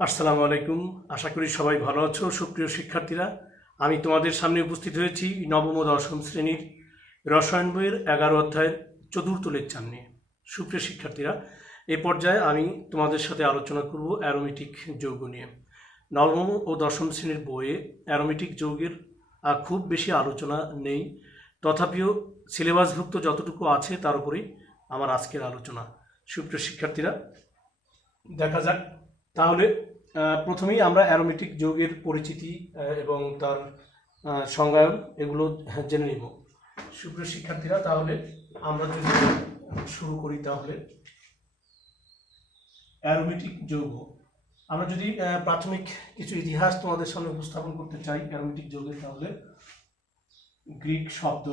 আসসালামু আলাইকুম। আশা করি সবাই ভালো আছো। সুপ্রিয় শিক্ষার্থীরা, আমি তোমাদের সামনে উপস্থিত হয়েছি নবম ও দশম শ্রেণীর রসায়ন বইয়ের 11 অধ্যায়ের চতুর্থ লেকচার নিয়ে। সুপ্রিয় শিক্ষার্থীরা, এই পর্যায়ে আমি তোমাদের সাথে আলোচনা করব অ্যারোমেটিক যৌগ নিয়ে। নবম ও দশম শ্রেণীর বইয়ে অ্যারোমেটিক যৌগের খুব বেশি আলোচনা নেই, তথাপিও সিলেবাসভুক্ত যতটুকু আছে তার উপরেই আমার আজকের আলোচনা। সুপ্রিয় শিক্ষার্থীরা, দেখা যাক তাহলে প্রথমেই আমরা অ্যারোমেটিক যৌগের পরিচিতি এবং তার সংজ্ঞায়ন এগুলো জেনে নিব। সুপ্রিয় শিক্ষার্থীরা, তাহলে আমরা যদি শুরু করি, তাহলে অ্যারোমেটিক যৌগ, আমরা যদি প্রাথমিক কিছু ইতিহাস তোমাদের সামনে উপস্থাপন করতে চাই অ্যারোমেটিক যৌগের, তাহলে গ্রিক শব্দ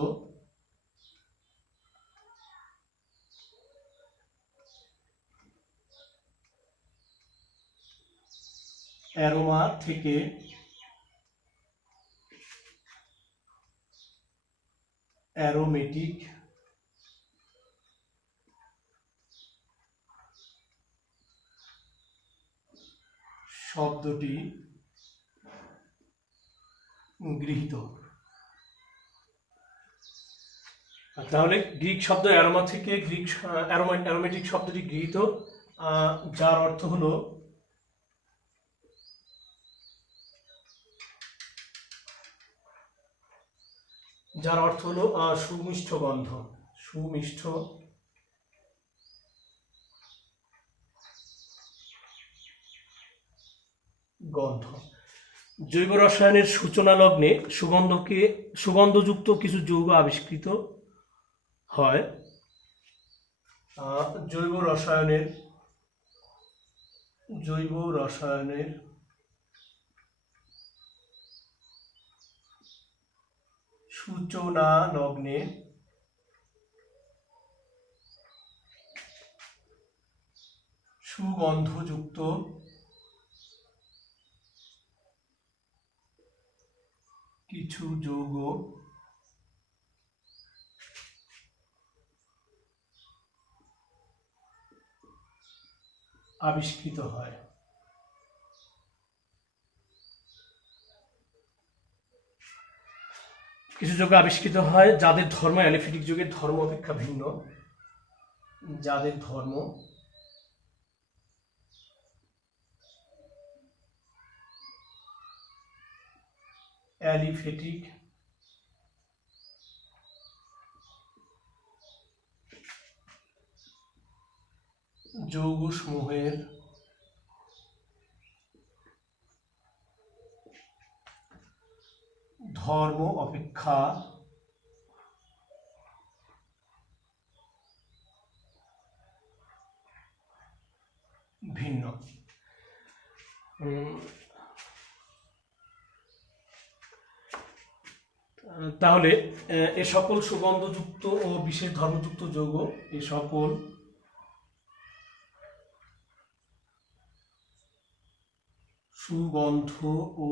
অ্যারোমা থেকে অ্যারোমেটিক শব্দটি গৃহীত। তাহলে গ্রিক শব্দ অ্যারোমা থেকে অ্যারোমেটিক শব্দটি গৃহীত, যার অর্থ হলো সুমিষ্ট গন্ধ, সুমিষ্ট গন্ধ। জৈব রসায়নের সূচনা লগ্নে সুগন্ধযুক্ত কিছু যৌগ আবিষ্কৃত হয়। জৈব রসায়নের সূচনা লগ্নে সুগন্ধযুক্ত কিছু যৌগ আবিষ্কৃত হয়। কিছু যৌগ আবিষ্কৃত হয় যাদের ধর্ম অ্যালিফেটিক যৌগের ধর্ম অপেক্ষা ভিন্ন, যাদের ধর্ম অ্যালিফেটিক যৌগসমূহের ধর্ম অপেক্ষা ভিন্ন। তাহলে এ সকল সুগন্ধযুক্ত ও বিশেষ ধর্মযুক্ত যৌগ, এ সকল সুগন্ধ ও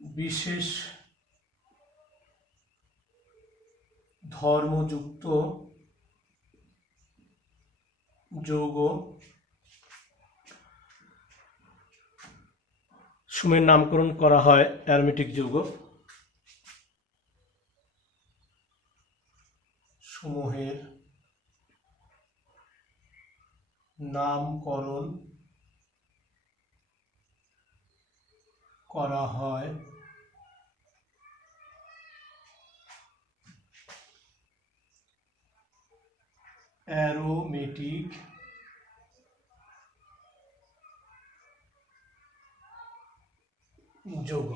বিশেষ ধর্মযুক্ত যৌগ সমূহের নামকরণ করা হয় অ্যারোমেটিক যৌগ। সমূহের নামকরণ করা হয় অ্যারোমেটিক যৌগ।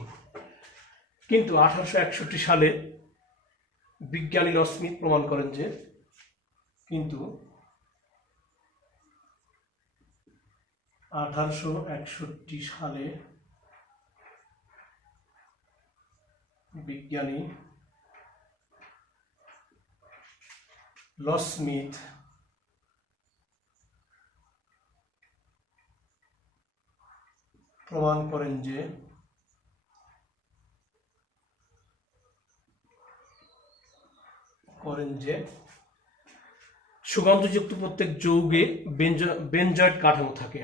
কিন্তু 1861 সালে বিজ্ঞানী লসমিথ প্রমাণ করেন যে কিন্তু 1861 সালে বিজ্ঞানী লসমিথ প্রমাণ করেন যে সুগন্ধযুক্ত প্রত্যেক যৌগে বেনজয়েড কাঠামো থাকে।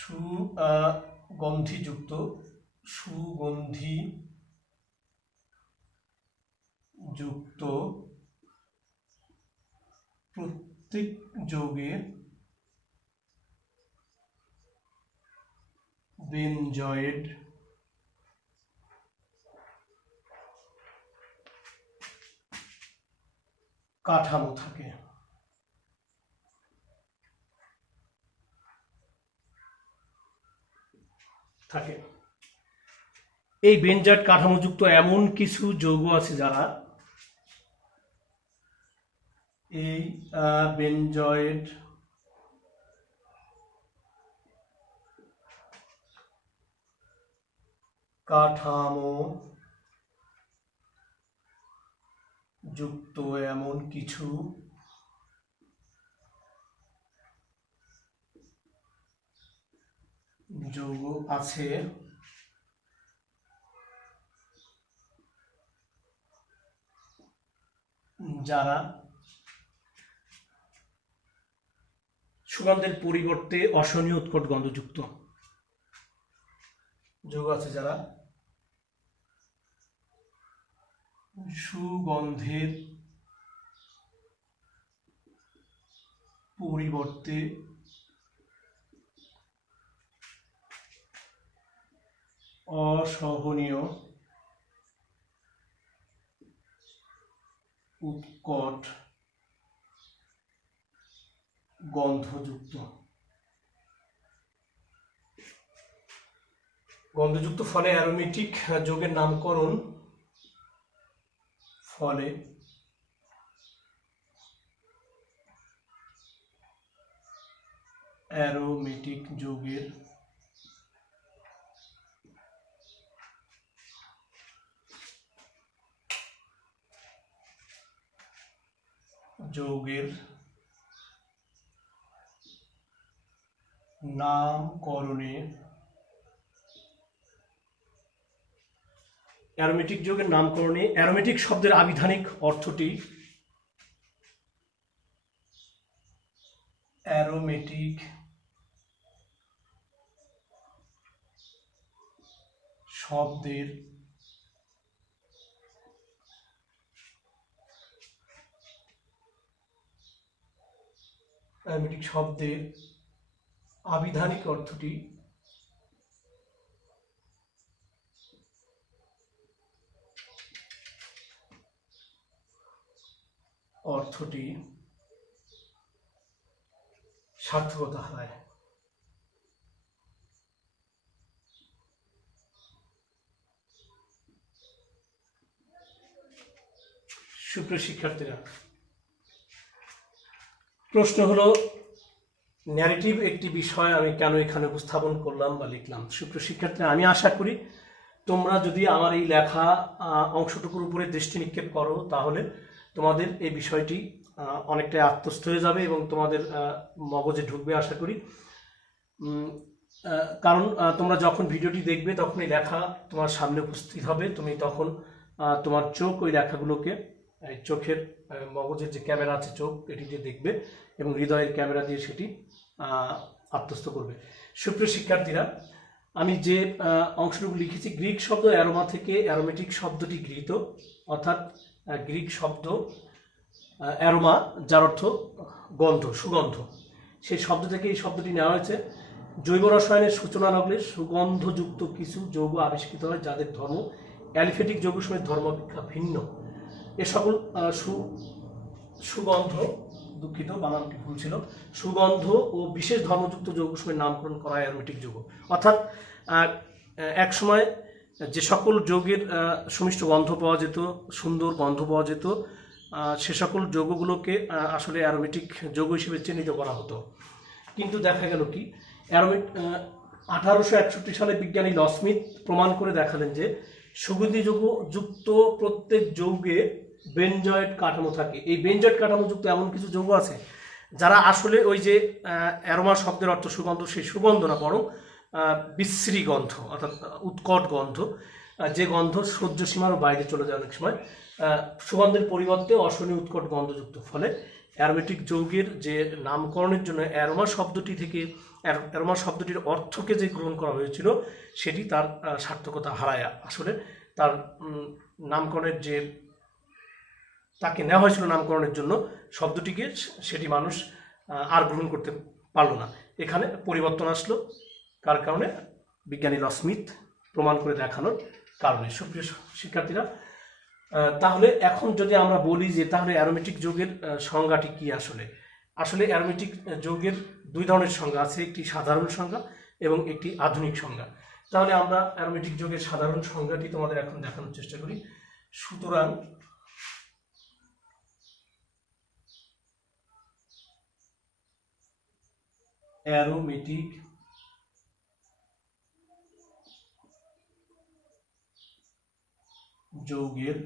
সুগন্ধিযুক্ত প্রত্যেক যৌগে বেনজয়েড কাঠামো থাকে। এই বেনজয়েড কাঠামোযুক্ত এমন কিছু যৌগ আছে যারা এই বেনজয়েড কাঠামো যুক্ত এমন কিছু যৌগ আছে যারা সুগন্ধের পরিবর্তে অসহনীয় উৎকট গন্ধযুক্ত। যৌগ আছে যারা সুগন্ধের পরিবর্তে অসহনীয় উৎকট গন্ধযুক্ত। গন্ধযুক্ত ফলে অ্যারোমেটিক যৌগের নামকরণ ফলে অ্যারোমেটিক যৌগের নামকরণে অ্যারোমেটিক যৌগের নামকরণে অ্যারোমেটিক শব্দের আবিধানিক অর্থটি অ্যারোমেটিক শব্দের আবিধানিক অর্থটি সার্থকতা হয়। সুপ্রিয় শিক্ষার্থীরা, প্রশ্ন হলো ন্যারেটিভ একটি বিষয় আমি কেন এখানে উপস্থাপন করলাম বা লিখলাম। সুপ্রিয় শিক্ষার্থীরা, আমি আশা করি তোমরা যদি আমার এই লেখা অংশটুকুর উপরে দৃষ্টি নিক্ষেপ করো তাহলে তোমাদের এই বিষয়টি অনেকটাই আত্মস্থ হয়ে যাবে এবং তোমাদের মগজে ঢুকবে আশা করি। কারণ তোমরা যখন ভিডিওটি দেখবে তখন এই লেখা তোমার সামনে উপস্থিত হবে, তুমি তখন তোমার চোখ ওই লেখাগুলোকে চোখের মগজের যে ক্যামেরা আছে চোখ এটি দিয়ে দেখবে এবং হৃদয়ের ক্যামেরা দিয়ে সেটি আত্মস্থ করবে। সুপ্রিয় শিক্ষার্থীরা, আমি যে অংশটুকু লিখেছি গ্রিক শব্দ অ্যারোমা থেকে অ্যারোমেটিক শব্দটি গৃহীত, অর্থাৎ গ্রিক শব্দ অ্যারোমা যার অর্থ গন্ধ, সুগন্ধ, সেই শব্দ থেকে এই শব্দটি নেওয়া হয়েছে। জৈব রসায়নের সূচনা লগ্নে সুগন্ধযুক্ত কিছু যৌগ আবিষ্কৃত হয় যাদের ধর্ম অ্যালিফেটিক যৌগসমূহের ধর্ম অপেক্ষা ভিন্ন। এ সকল সুগন্ধ, দুঃখিত বানানটি ভুল ছিল, সুগন্ধ ও বিশেষ ধর্মযুক্ত যৌগসমূহের নামকরণ করা হয় অ্যারোমেটিক যৌগ। অর্থাৎ এক সময় যে সকল যৌগের সুমিষ্ট গন্ধ পাওয়া যেত, সুন্দর গন্ধ পাওয়া যেত, সে সকল যৌগগুলোকে আসলে অ্যারোমেটিক যৌগ হিসেবে চিহ্নিত করা হতো। কিন্তু দেখা গেল কি 1861 সালে বিজ্ঞানী লসমিথ প্রমাণ করে দেখালেন যে সুগন্ধি যুক্ত প্রত্যেক যৌগে বেনজয়েড কাঠামো থাকে। এই বেনজয়েড কাঠামোযুক্ত এমন কিছু যৌগ আছে যারা আসলে ওই যে অ্যারোমা শব্দের অর্থ সুগন্ধ, সেই সুগন্ধ না বরং বিশ্রী গন্ধ অর্থাৎ উৎকট গন্ধ, যে গন্ধ সহ্য সীমার বাইরে চলে যায় অনেক সময়, সুগন্ধের পরিবর্তে অশনি উৎকট গন্ধযুক্ত। ফলে অ্যারোমেটিক যৌগের যে নামকরণের জন্য অ্যারোমা শব্দটি থেকে অ্যারোমা শব্দটির অর্থকে যে গ্রহণ করা হয়েছিল সেটি তার সার্থকতা হারায়। আসলে তার নামকরণের যে তাকে নেওয়া হয়েছিল নামকরণের জন্য শব্দটিকে, সেটি মানুষ আর গ্রহণ করতে পারলো না। এখানে পরিবর্তন আসলো কার কারণে? বিজ্ঞানী লসমিথ প্রমাণ করে দেখানোর কারণে। সুপ্রিয় শিক্ষার্থীরা, তাহলে এখন যদি আমরা বলি যে তাহলে অ্যারোমেটিক যৌগের সংজ্ঞাটি কি? আসলে অ্যারোমেটিক যৌগের দুই ধরনের সংজ্ঞা আছে, একটি সাধারণ সংজ্ঞা এবং একটি আধুনিক সংজ্ঞা। তাহলে আমরা অ্যারোমেটিক যৌগের সাধারণ সংজ্ঞাটি তোমাদের এখন দেখানোর চেষ্টা করি। সুতরাং অ্যারোমেটিক যৌগের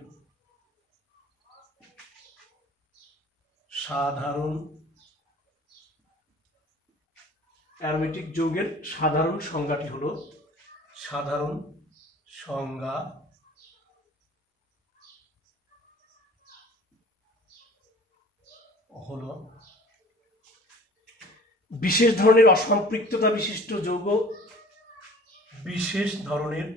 অ্যারোমেটিক যৌগের সাধারণ সংজ্ঞাটি হলো, সাধারণ সংজ্ঞা হলো বিশেষ ধরনের অসম্পৃক্ততা বিশিষ্ট যৌগ, বিশেষ ধরনের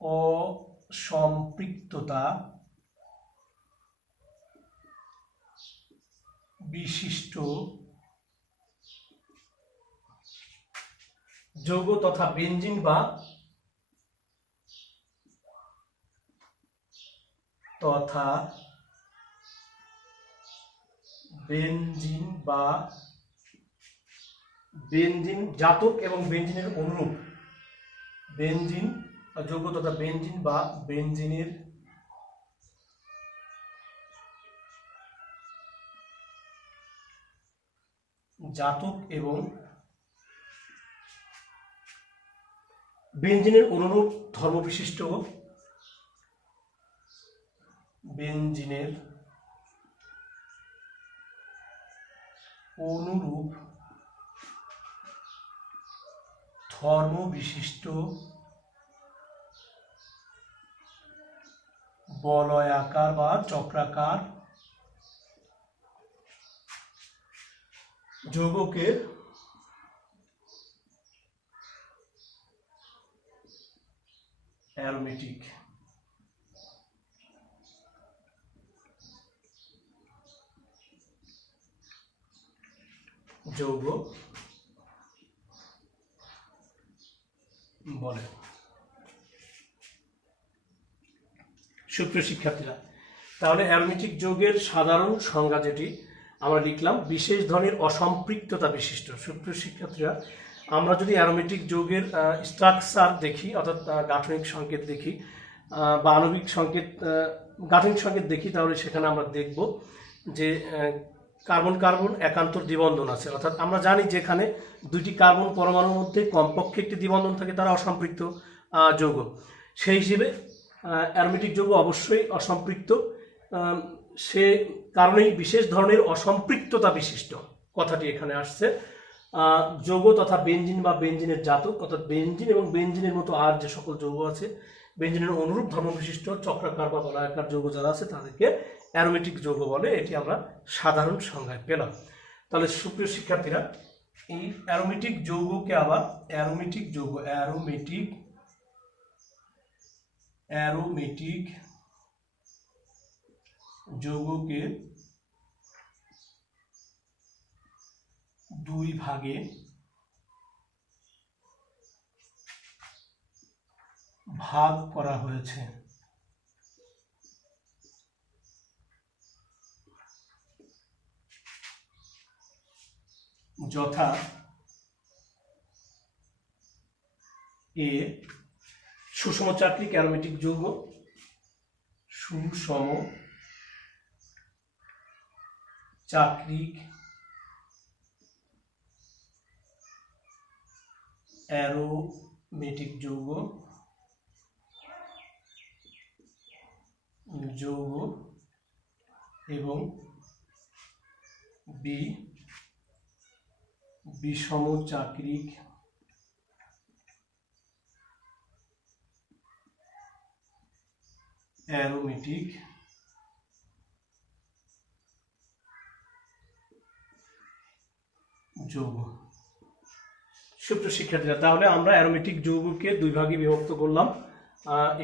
অসম্পৃক্ততা বিশিষ্ট যৌগ তথা বেনজিন বা বেনজিন জাতক এবং বেনজিনের অনুরূপ, বেনজিন যৌগ তথা বেনজিন বা বেনজিনের জাতক এবং বেনজিনের অনুরূপ ধর্মবিশিষ্ট, বেনজিনের অনুরূপ ধর্মবিশিষ্ট বলয়াকার বা চক্রাকার যৌগকে অ্যারোমেটিক যৌগ বলে। সুপ্রিয় শিক্ষার্থীরা, তাহলে অ্যারোমেটিক যৌগের সাধারণ সংজ্ঞা যেটি আমরা লিখলাম, বিশেষ ধরনের অসম্পৃক্ততা বিশিষ্ট। সুপ্রিয় শিক্ষার্থীরা, আমরা যদি অ্যারোমেটিক যৌগের স্ট্রাকচার দেখি, অর্থাৎ গাঠনিক সংকেত দেখি বা আণবিক সংকেত, গাঠনিক সংকেত দেখি, তাহলে সেখানে আমরা দেখব যে কার্বন কার্বন একান্তর দ্বিবন্ধন আছে। অর্থাৎ আমরা জানি যেখানে দুইটি কার্বন পরমাণুর মধ্যে কমপক্ষে একটি দ্বিবন্ধন থাকে তারা অসম্পৃক্ত যৌগ। সেই হিসেবে অ্যারোমেটিক যৌগ অবশ্যই অসম্পৃক্ত, সে কারণেই বিশেষ ধরনের অসম্পৃক্ততা বিশিষ্ট কথাটি এখানে আসছে। যৌগ তথা বেনজিন বা বেনজিনের জাতক, অর্থাৎ বেনজিন এবং বেনজিনের মতো আর যে সকল যৌগ আছে, বেনজিনের অনুরূপ ধর্মবিশিষ্ট চক্রাকার বা বলয়াকার যৌগ যারা আছে তাদেরকে অ্যারোমেটিক যৌগ বলে। এটি আমরা সাধারণ সংজ্ঞায় পেলাম। তাহলে সুপ্রিয় শিক্ষার্থীরা, এই অ্যারোমেটিক যৌগকে আবার অ্যারোমেটিক যৌগকে দুই ভাগে ভাগ করা হয়েছে। যথা এ সুষম চাক্রিক অ্যারোমেটিক যৌগ, সুষম চাক্রিক অ্যারোমেটিক যৌগ এবং বি বিষম চাকরিক অ্যারোমেটিক যৌগ। সুপ্রিয় শিক্ষার্থীরা, তাহলে আমরা অ্যারোমেটিক যৌগকে দুই ভাগে বিভক্ত করলাম।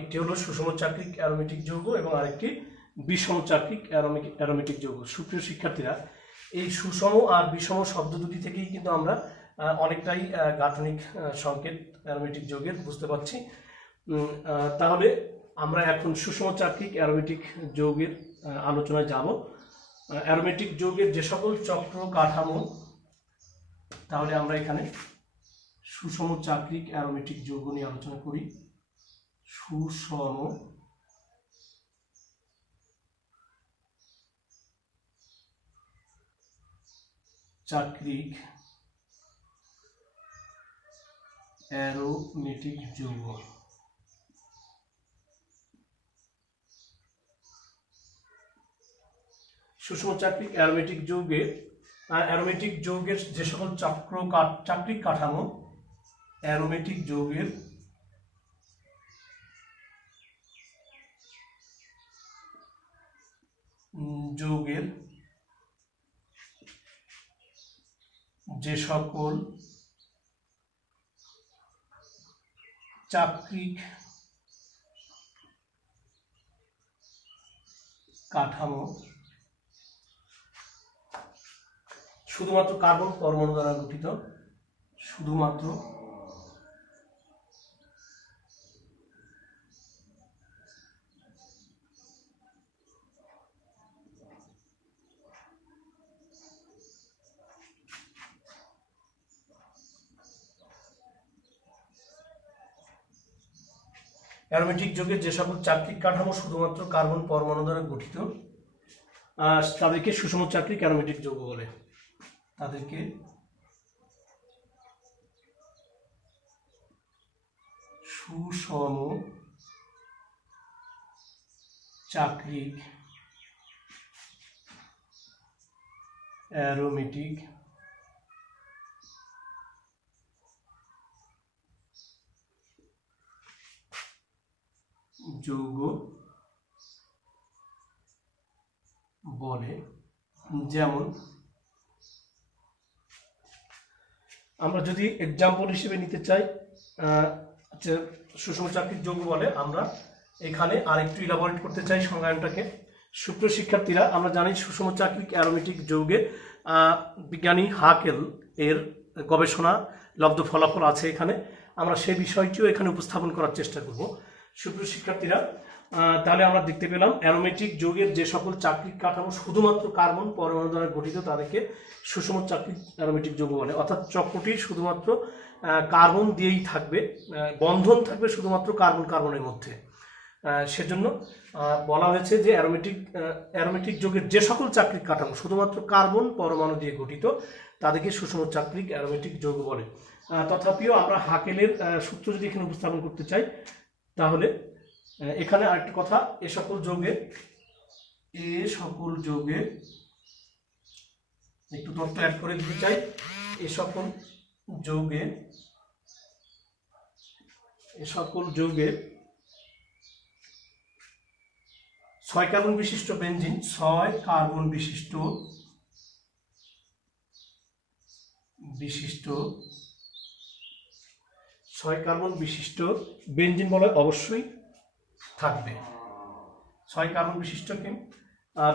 একটি হলো সুষম চাকরিক অ্যারোমেটিক যৌগ এবং আরেকটি বিষম চাকরিক অ্যারোমেটিক যৌগ। সুপ্রিয় শিক্ষার্থীরা, এই সুষম আর বিষম শব্দ দুটি থেকেই কিন্তু আমরা অনেকটাই গাঠনিক সংকেত অ্যারোমেটিক যৌগের বুঝতে পারছি। তাহলে আমরা এখন সুষম চাকরিক অ্যারোমেটিক যৌগের আলোচনায় যাব। অ্যারোমেটিক যৌগের যে সকল চক্র কাঠামো, তাহলে আমরা এখানে সুষম চাকরিক অ্যারোমেটিক যৌগ নিয়ে আলোচনা করি। সুষম চাকরিক অ্যারোমেটিক যৌগ। সুষম চাকরিক অ্যারোমেটিক যৌগের যে সকল চাকরিক কাঠামো, অ্যারোমেটিক যৌগের যে সকল চাকরিক কাঠামো শুধুমাত্র কার্বন পরমাণু দ্বারা গঠিত, শুধুমাত্র অ্যারোমেটিক যৌগের যে সকল চাকরিক কাঠামো শুধুমাত্র কার্বন পরমাণু দ্বারা গঠিত, তাদেরকে সুষম চাকরিক অ্যারোমেটিক যৌগ বলে। তাদেরকে সুষম চাকরিক অ্যারোমেটিক যৌগ বলে। যেমন আমরা যদি এক্সাম্পল হিসেবে নিতে চাই, সুষম চাকরিক যৌগ বলে, আমরা এখানে আরেকটু ইলাবোরেট করতে চাই সংজ্ঞানটাকে। সুপ্রিয় শিক্ষার্থীরা, আমরা জানি সুষম চাকরিক অ্যারোমেটিক যৌগে বিজ্ঞানী হাকেল এর গবেষণা লব্ধ ফলাফল আছে এখানে। আমরা সেই বিষয়টিও এখানে উপস্থাপন করার চেষ্টা করব। সুপ্রিয় শিক্ষার্থীরা, তাহলে আমরা দেখতে পেলাম অ্যারোমেটিক যৌগের যে সকল চাকরিক কাঠামো শুধুমাত্র কার্বন পরমাণু দ্বারা গঠিত, তাদেরকে সুষম চাকরিক অ্যারোমেটিক যৌগ বলে। অর্থাৎ চক্রটি শুধুমাত্র কার্বন দিয়েই থাকবে, বন্ধন থাকবে শুধুমাত্র কার্বনের মধ্যে। সেজন্য বলা হয়েছে যে অ্যারোমেটিক যৌগের যে সকল চাকরিক কাঠামো শুধুমাত্র কার্বন পরমাণু দিয়ে গঠিত, তাদেরকে সুষম চাকরিক অ্যারোমেটিক যৌগ বলে। তথাপিও আমরা হাকেলের সূত্র যদি এখানে উপস্থাপন করতে চাই, তাহলে এখানে আরেকটা কথা, এ সকল যৌগে একটু তথ্য অ্যাড করে দিতে চাই। এ সকল যৌগে 6 কার্বন বিশিষ্ট বেনজিন, 6 কার্বন বিশিষ্ট বেনজিন বলয় অবশ্যই থাকবে। 6 কার্বন বিশিষ্ট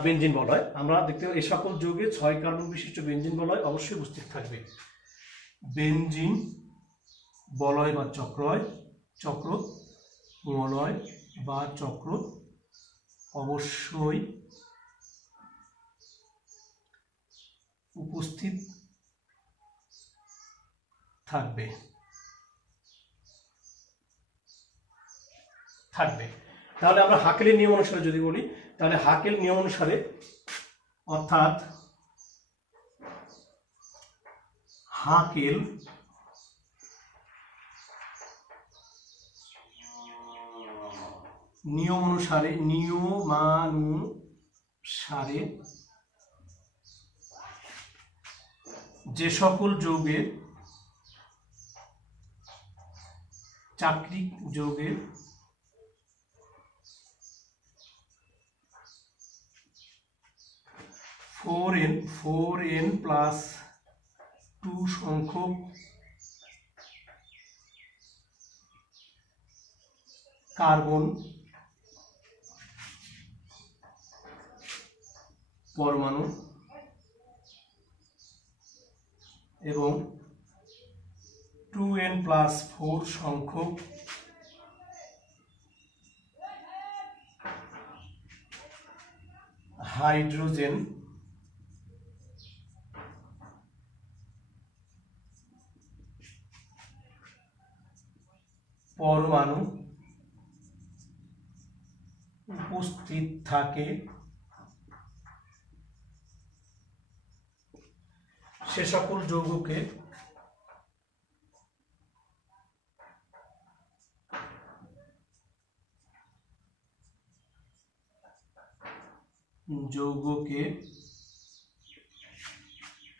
বেনজিন বলয় আমরা দেখতে পাই। এই সকল যৌগে 6 কার্বন বিশিষ্ট বেনজিন বলয় অবশ্যই উপস্থিত থাকবে। বেনজিন বলয় বা চক্র মলয় বা চক্র অবশ্যই উপস্থিত থাকবে। তাহলে আমরা হাকেলের নিয়ম অনুসারে যদি বলি, তাহলে হাকেল নিয়ম অনুসারে, অর্থাৎ হাকেল নিয়মানুসারে যে সকল যৌগের চাক্রিক যৌগের ফোর এন প্লাস 2 সংখ্যক কার্বন পরমাণু এবং 2n+4 সংখ্যক হাইড্রোজেন পরমাণু উপস্থিত থাকে সে সকল যৌগকে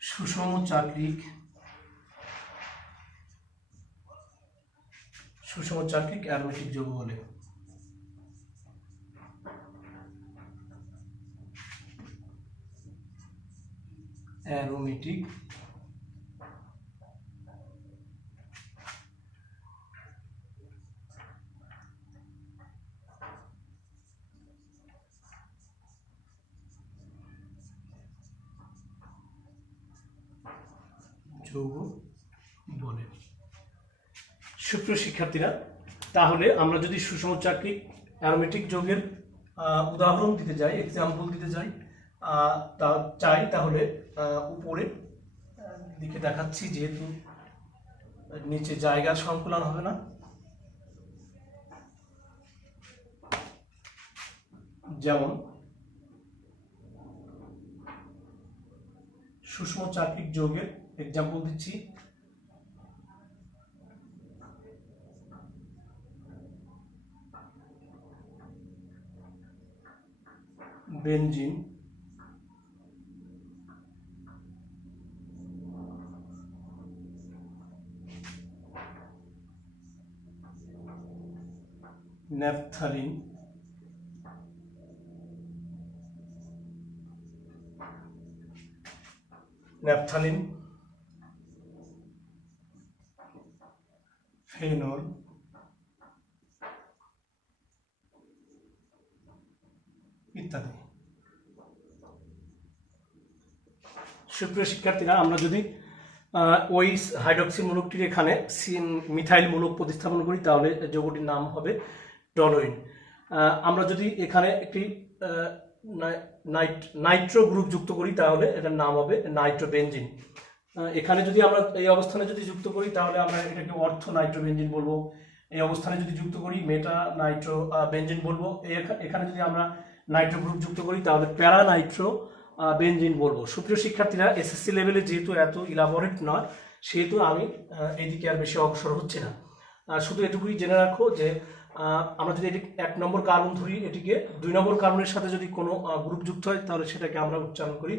সুষম চাক্রিক অ্যারোমেটিক যৌগ বলে। অ্যারোমেটিক যৌগ বলে। সুপ্রিয় শিক্ষার্থীরা, তাহলে আমরা যদি সুষম চাক্রিক অ্যারোমেটিক যৌগের উদাহরণ দিতে যাই, এক্সাম্পল দিতে যাই তাহলে উপরে দিকে দেখাচ্ছি, যেহেতু নিচে জায়গার সংকুলন হবে না। যেমন সুষম চাক্রিক যৌগের এক্সাম্পল দিচ্ছি, বেনজিন, ন্যাপথালিন, ফেনল, ইত্যাদি। সুপ্রিয় শিক্ষার্থীরা, আমরা যদি ওই হাইড্রক্সি মূলকটির এখানে মিথাইল মূলক প্রতিস্থাপন করি তাহলে যৌগটির নাম হবে টলুইন। আমরা যদি এখানে একটি নাইট্রো গ্রুপ যুক্ত করি তাহলে এটার নাম হবে নাইট্রোবেনজিন। এখানে যদি আমরা এই অবস্থানে যদি যুক্ত করি তাহলে আমরা এটাকে অর্থ নাইট্রোবেনজিন বলবো। এই অবস্থানে যদি যুক্ত করি মেটা নাইট্রো বেনজিন বলবো। এখানে যদি আমরা নাইট্রো গ্রুপ যুক্ত করি তাহলে প্যারা নাইট্রো বেনজিন বলবো। সুপ্রিয় শিক্ষার্থীরা, এসএসসি লেভেলে যেহেতু এত ইলাবোরেট নয়, সেহেতু আমি এইদিকে আর বেশি অগ্রসর হচ্ছে না। শুধু এটুকুই জেনে রাখো যে আমরা যদি এটি 1 নম্বর কার্বন ধরি, এটিকে 2 নম্বর কার্বনের সাথে যদি কোনো গ্রুপ যুক্ত হয় তাহলে সেটাকে আমরা উচ্চারণ করি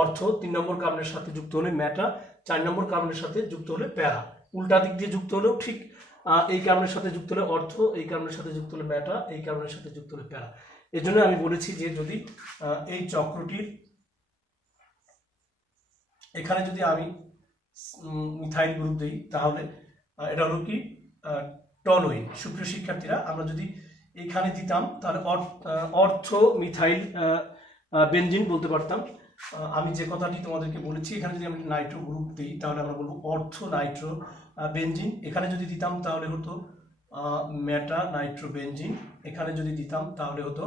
অর্থ, 3 নম্বর কার্বনের সাথে যুক্ত হলে মেটা, 4 নম্বর কার্বনের সাথে যুক্ত হলে প্যারা। উল্টা দিক দিয়ে যুক্ত হলেও ঠিক এই কার্বনের সাথে যুক্ত হলে অর্থ, এই কার্বনের সাথে যুক্ত হলে মেটা, এই কার্বনের সাথে যুক্ত হলে প্যারা। এই জন্য আমি বলেছি যে যদি এই চক্রটির এখানে যদি আমি মিথাইল গ্রুপ দিই তাহলে এটা হলো কি টলুইন। সুপ্রিয় শিক্ষার্থীরা, আমরা যদি এখানে দিতাম তাহলে অর্থ মিথাইল বেনজিন বলতে পারতাম। আমি যে কথাটি তোমাদেরকে বলেছি, এখানে যদি আমি নাইট্রো গ্রুপ দিই তাহলে আমরা বলবো অর্থ নাইট্রো বেনজিন। এখানে যদি দিতাম তাহলে হতো মেটা নাইট্রো বেনজিন। এখানে যদি দিতাম তাহলে হতো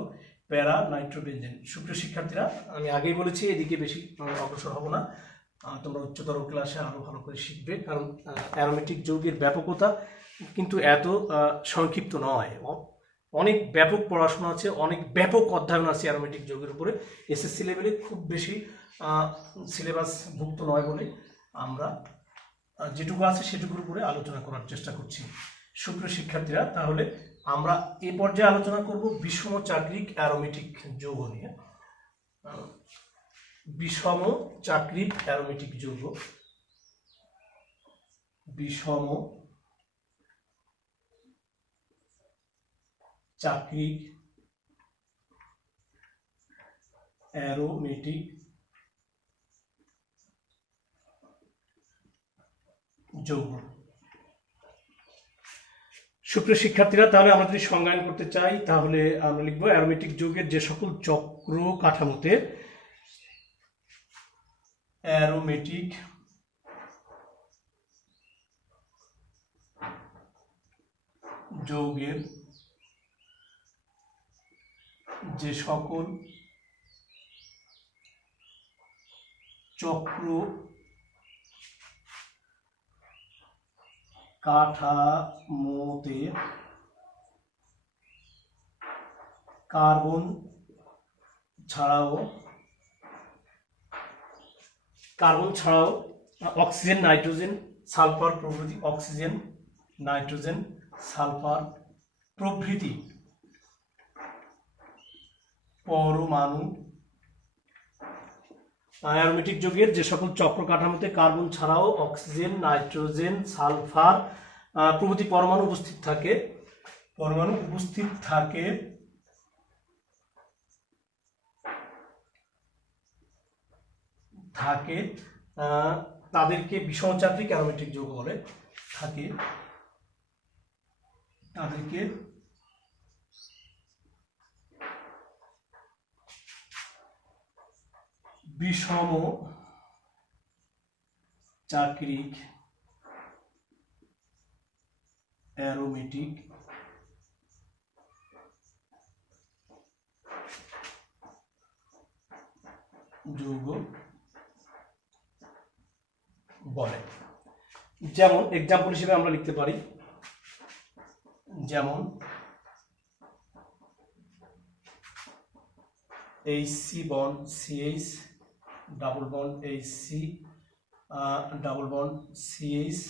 প্যারা নাইট্রো বেনজিন। সুপ্রিয় শিক্ষার্থীরা, আমি আগেই বলেছি এদিকে বেশি অগ্রসর হব না, তোমরা উচ্চতর ক্লাসে আরো ভালো করে শিখবে, কারণ অ্যারোমেটিক যৌগের ব্যাপকতা কিন্তু এত সংক্ষিপ্ত নয়। অনেক ব্যাপক পড়াশোনা আছে, অনেক ব্যাপক অধ্যয়ন আছে অ্যারোমেটিক যৌগের উপরে। এসএসসি লেভেলে খুব বেশি সিলেবাস ভুক্ত নয় বলে আমরা যেটুকু আছে সেটুকুর উপরে আলোচনা করার চেষ্টা করছি। সুপ্রিয় শিক্ষার্থীরা, তাহলে আমরা এ পর্যায়ে আলোচনা করব বিষম চাক্রিক অ্যারোমেটিক যৌগ নিয়ে। বিষম চাক্রিক অ্যারোমেটিক যৌগ বিষম চাকরিক অ্যারোমেটিক যৌগ। সুপ্রিয় শিক্ষার্থীরা, তাহলে আমরা যদি সংজ্ঞায়ন করতে চাই তাহলে আমরা লিখব অ্যারোমেটিক যৌগের যে সকল চক্র কাঠামোতে অ্যারোমেটিক যৌগের যে সকল চক্র কাঠামোতে কার্বন ছাড়াও অক্সিজেন, নাইট্রোজেন, সালফার প্রভৃতি পরমাণু অ্যারোমেটিক যৌগের যে সকল চক্র কাঠামোতে কার্বন ছাড়াও অক্সিজেন, নাইট্রোজেন, সালফার প্রভৃতি পরমাণু উপস্থিত থাকে তাদেরকে বিষমচাক্রিক অ্যারোমেটিক যৌগ বলে। তাদেরকে বিষম চাক্রিক অ্যারোমেটিক যৌগ বলে। যেমন এক্সাম্পল হিসেবে আমরা লিখতে পারি, যেমন HC bond CH double bond HC double bond CH।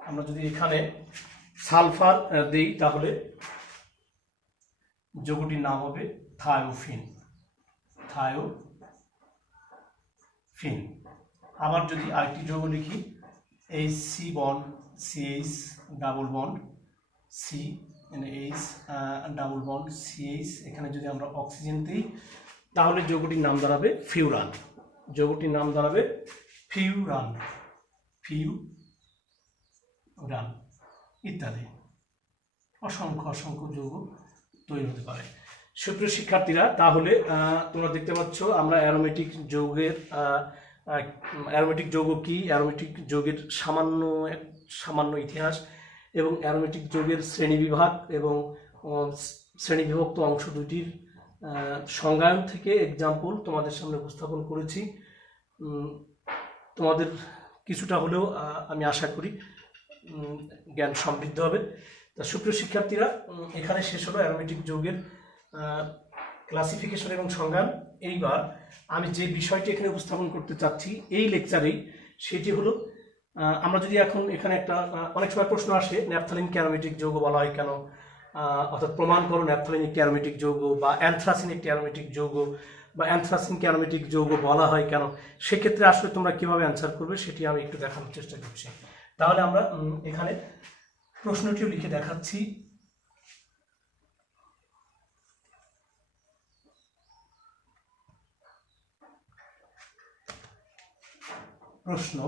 আমরা যদি এখানে সালফার দেই তাহলে যৌগটির নাম হবে থায়োফিন। আবার যদি আরেকটি যৌগ লিখি HC bond CH double bond C H double bond CH, এখানে যদি আমরা অক্সিজেন দিই তাহলে যৌগটির নাম দাঁড়াবে ফিউরান। ইত্যাদি অসংখ্য যৌগ তৈরি হতে পারে। সুপ্রিয় শিক্ষার্থীরা, তাহলে তোমরা দেখতে পাচ্ছ আমরা অ্যারোমেটিক যৌগ কি, অ্যারোমেটিক যৌগের সামান্য ইতিহাস এবং অ্যারোমেটিক যৌগের শ্রেণীবিভাগ এবং শ্রেণীবিভক্ত অংশ দুটির সংজ্ঞায়ন থেকে এক্সাম্পল তোমাদের সামনে উপস্থাপন করেছি। তোমাদের কিছুটা হলেও আমি আশা করি জ্ঞান সমৃদ্ধ হবে। তা সুপ্রিয় শিক্ষার্থীরা, এখানে শেষ হলো অ্যারোমেটিক যৌগের ক্লাসিফিকেশন এবং সংজ্ঞান। এইবার আমি যে বিষয়টি এখানে উপস্থাপন করতে চাচ্ছি এই লেকচারেই, সেটি হলো আমরা যদি এখন এখানে একটা অনেক সময় প্রশ্ন আসে ন্যাপথালিনকে অ্যারোমেটিক যৌগ বলা হয় কেন, অর্থাৎ প্রমাণ করো ন্যাপথালিন একটি অ্যারোমেটিক যৌগ, বা অ্যানথ্রাসিন একটি অ্যারোমেটিক যৌগ, বা অ্যানথ্রাসিনকে অ্যারোমেটিক যৌগ বলা হয় কেন। সেক্ষেত্রে আসলে তোমরা কিভাবে অ্যান্সার করবে সেটি আমি একটু দেখানোর চেষ্টা করছি। তাহলে আমরা এখানে প্রশ্নটিও লিখে দেখাচ্ছি। প্রশ্ন: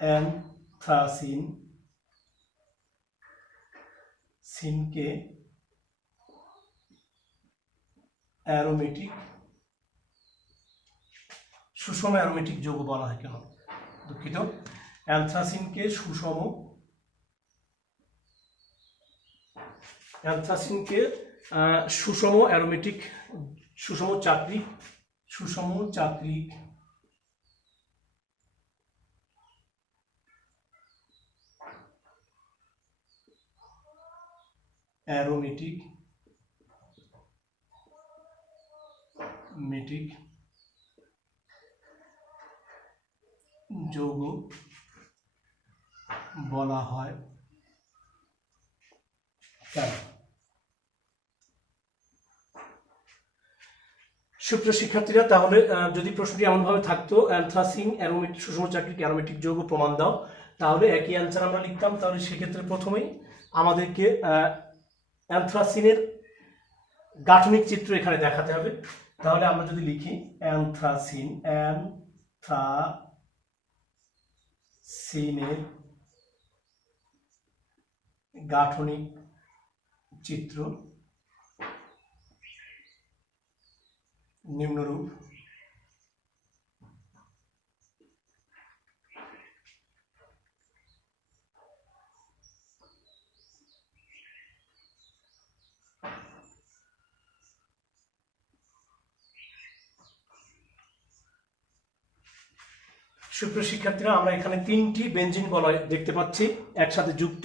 অ্যানথ্রাসিনকে অ্যারোমেটিক সুষম অ্যারোমেটিক যৌগ বলা হয় কেন? দুঃখিত, অ্যানথ্রাসিনকে সুষম অ্যারোমেটিক সুষম চাক্রিক অ্যারোমেটিক যৌগ বলা হয় কেন? সুপ্রিয় শিক্ষার্থীরা, তাহলে যদি প্রশ্নটি এমনভাবে থাকতো অ্যানথ্রাসিন অ্যারোমেটিক সুষম চাকরিক অ্যারোমেটিক যৌগ প্রমাণ দাও, তাহলে একই অ্যান্সার আমরা লিখতাম। তাহলে সেক্ষেত্রে প্রথমেই আমাদেরকে অ্যানথ্রাসিনের গাঠনিক চিত্র এখানে দেখাতে হবে। তাহলে আমরা যদি লিখি অ্যানথ্রাসিনের গাঠনিক চিত্র নিম্নরূপ। সুপ্রিয় শিক্ষার্থীরা, আমরা এখানে 3টি বেঞ্জিন বলয় দেখতে পাচ্ছি একসাথে যুক্ত।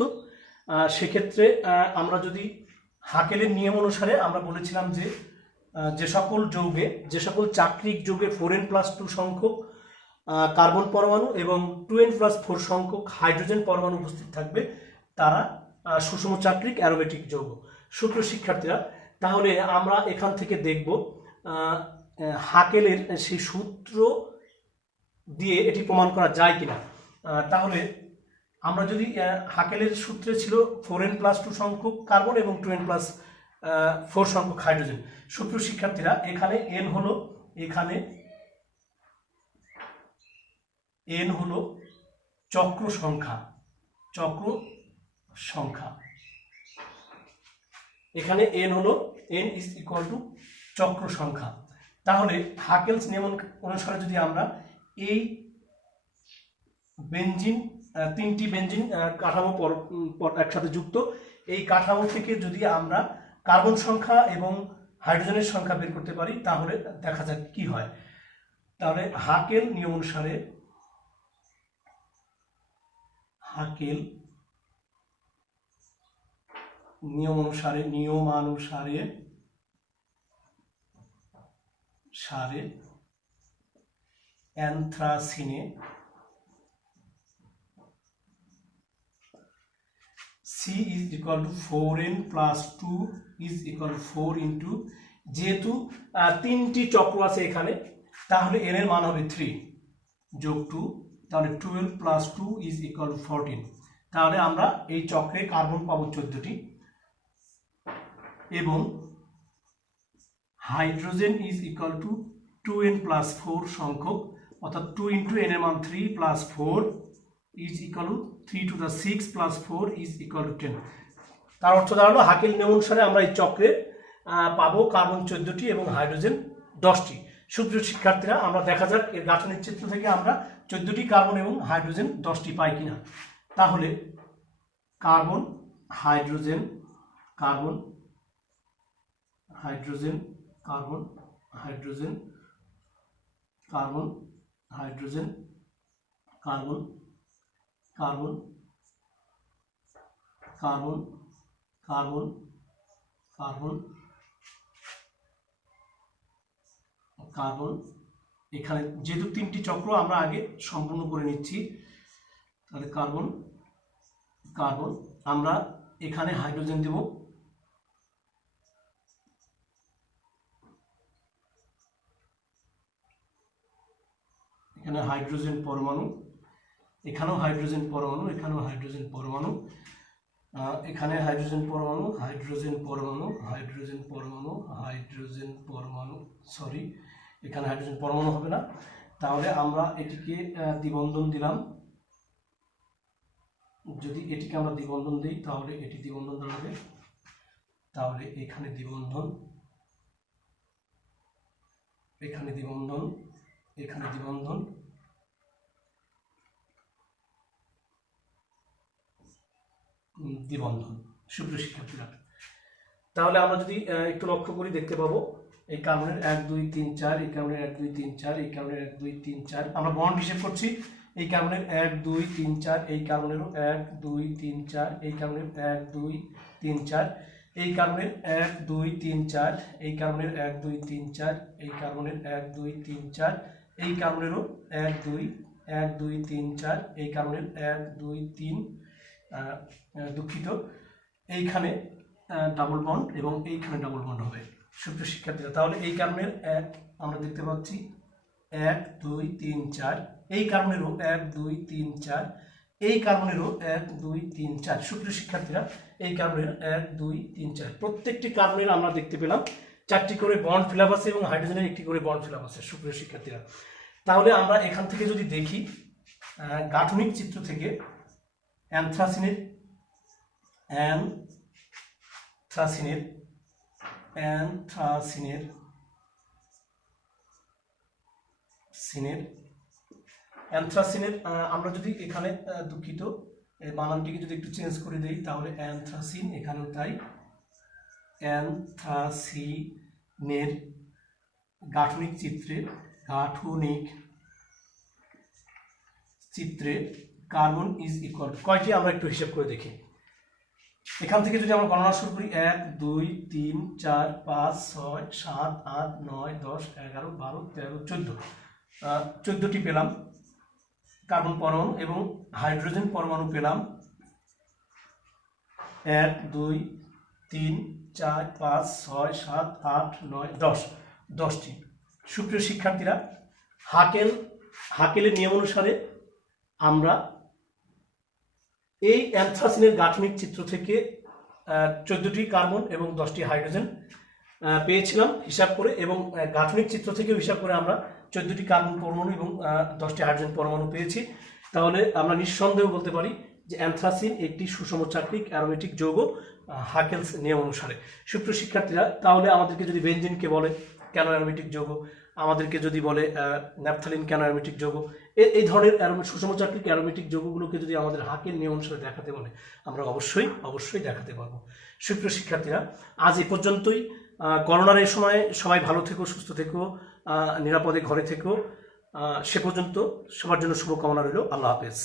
সেক্ষেত্রে আমরা যদি হাকেলের নিয়ম অনুসারে আমরা বলেছিলাম যে যে সকল চাক্রিক যৌগে 4n+2 সংখ্যক কার্বন পরমাণু এবং 2n+4 সংখ্যক হাইড্রোজেন পরমাণু উপস্থিত থাকবে তারা সুষম চাক্রিক অ্যারোমেটিক যৌগ। সুপ্রিয় শিক্ষার্থীরা, তাহলে আমরা এখান থেকে দেখব হাকেলের সেই সূত্র দিয়ে এটি প্রমাণ করা যায় কিনা। তাহলে আমরা যদি হাকেলের সূত্রে ছিল 4n+2 সংখ্যক কার্বন এবং 2n+4 সংখ্যক হাইড্রোজেন। সুপ্রিয় শিক্ষার্থীরা, এখানে n হলো চক্র সংখ্যা, এখানে n ইজ ইকুয়াল টু চক্র সংখ্যা। তাহলে হাকেলস নিয়ম অনুসারে যদি আমরা এই বেঞ্জিন 3টি বেঞ্জিন কাঠামো একসাথে যুক্ত, এই কাঠামো থেকে যদি আমরা কার্বন সংখ্যা এবং হাইড্রোজেনের সংখ্যা বের করতে পারি তাহলে দেখা যাক কি হয়। তাহলে হাকেল নিয়মানুসারে অ্যানথ্রাসিনে C is equal to 4n+2 is equal to 4 into, যেহেতু 3টি চক্র আছে এখানে, তাহলে n এর মান হবে 3 যোগ 2, তাহলে 12+2 is equal to 14। তাহলে আমরা এই চক্রে কার্বন পাবো 14টি এবং hydrogen is equal to 2n+4 সংখ্যক, অর্থাৎ 2 into n এর মান 3 plus 4 is equal to 3 to the 6 plus 4 is equal to 10। তার অর্থ দাঁড়ালো হাকেল নিয়ম অনুসারে আমরা এই চক্রে পাবো কার্বন 14টি এবং হাইড্রোজেন 10টি। সুপ্রিয় শিক্ষার্থীরা, আমরা দেখা যাক এর গাঠনিক চিত্র থেকে আমরা 14টি কার্বন এবং হাইড্রোজেন 10টি পাই কিনা। তাহলে carbon hydrogen carbon hydrogen carbon hydrogen carbon hydrogen carbon carbon carbon carbon carbon carbon. এখানে যেহেতু 3টি চক্র আমরা আগে সম্পূর্ণ করে নিচ্ছি, তাহলে কার্বন কার্বন, আমরা এখানে হাইড্রোজেন দেব, এখানে হাইড্রোজেন পরমাণু, এখানেও হাইড্রোজেন পরমাণু, এখানেও হাইড্রোজেন পরমাণু, এখানে হাইড্রোজেন পরমাণু, হাইড্রোজেন পরমাণু, হাইড্রোজেন পরমাণু, হাইড্রোজেন পরমাণু, সরি এখানে হাইড্রোজেন পরমাণু হবে না। তাহলে আমরা এটিকে দ্বিবন্ধন দিলাম, যদি এটিকে আমরা দ্বিবন্ধন দিই তাহলে এটি দ্বিবন্ধন দাঁড়াবে, তাহলে এখানে দ্বিবন্ধন, এখানে দ্বিবন্ধন, এখানে দ্বিবন্ধন, দ্বিবন্ধন। সুপ্রিয় শিক্ষার্থীরা, তাহলে আমরা যদি একটু লক্ষ্য করি দেখতে পাবো এই কার্বনের 1 2 3 4, এই কার্বনের 1 2 3 4, এই কার্বনের 1 2 3 4, আমরা বন্ড হিসেব করছি। এই কার্বনের 1 2 3 4, এই কার্বনেরও 1 2 3 4, এই কার্বনের 1 2 3 4, এই কার্বনের 1 2 3 4, এই কার্বনের 1 2 3 4, এই কার্বনের 1 2 3 4, এই কার্বনেরও 1 2 3 4, এই কার্বনের 1 2 3, দুঃখিত, এইখানে ডাবল বন্ড এবং এইখানে ডাবল বন্ড হবে। সুপ্রিয় শিক্ষার্থীরা, তাহলে এই কার্বনের এক আমরা দেখতে পাচ্ছি 1 2 3 4, এই কার্বনেরও 1 2 3 4, এই কার্বনেরও 1 2 3 4। সুপ্রিয় শিক্ষার্থীরা, এই কার্বনের 1 2 3 4 প্রত্যেকটি কার্বনের আমরা দেখতে পেলাম 4টি করে বন্ড ফিল আপ আছে এবং হাইড্রোজেনের 1টি করে বন্ড ফিল আপ আছে। সুপ্রিয় শিক্ষার্থীরা, তাহলে আমরা এখান থেকে যদি দেখি গাঠনিক চিত্র থেকে অ্যানথ্রাসিনের আমরা যদি এখানে দুঃখিত এই বানানটিকে যদি একটু চেঞ্জ করে দেই তাহলে অ্যানথ্রাসিন, এখানেও তাই অ্যানথ্রাসিনের গাঠনিক চিত্রে কার্বন ইজ ইকুয়াল কয়টি আমরা একটু হিসাব করে দেখি। এখান থেকে যদি আমরা গণনা শুরু করি 1 2 3 4 5 6 7 8 9 10 11 12 13 14, 14টি পেলাম কার্বন পরমাণু এবং হাইড্রোজেন পরমাণু পেলাম 1 2 3 4 5 6 7 8 9 10, 10টি। সুপ্রিয় শিক্ষার্থীরা, হাকেলের নিয়ম অনুসারে আমরা এই অ্যানথ্রাসিনের গাঠনিক চিত্র থেকে 14টি কার্বন এবং 10টি হাইড্রোজেন পেয়েছিলাম হিসাব করে, এবং গাঠনিক চিত্র থেকেও হিসাব করে আমরা 14টি কার্বন পরমাণু এবং 10টি হাইড্রোজেন পরমাণু পেয়েছি। তাহলে আমরা নিঃসন্দেহে বলতে পারি যে অ্যানথ্রাসিন একটি সুসমচাক্রিক অ্যারোমেটিক যৌগ হাকেলস নিয়ম অনুসারে। সুপ্রিয় শিক্ষার্থীরা, তাহলে আমাদেরকে যদি বেনজিনকে বলে কেন অ্যারোমেটিক যৌগ, আমাদেরকে যদি বলে ন্যাপথালিন কেন অ্যারোমেটিক যৌগ, এই ধরনের সুষমচাক্রিক অ্যারোমেটিক যৌগগুলোকে যদি আমাদের হাকেল নিয়ম অনুসারে দেখাতে বলে আমরা অবশ্যই দেখাতে পারবো। সুপ্রিয় শিক্ষার্থীরা, আজ এ পর্যন্তই। করোনার এই সময়ে সবাই ভালো থেকো, সুস্থ থেকো, নিরাপদে ঘরে থেকো। সে পর্যন্ত সবার জন্য শুভকামনা রইল। আল্লাহ হাফেজ।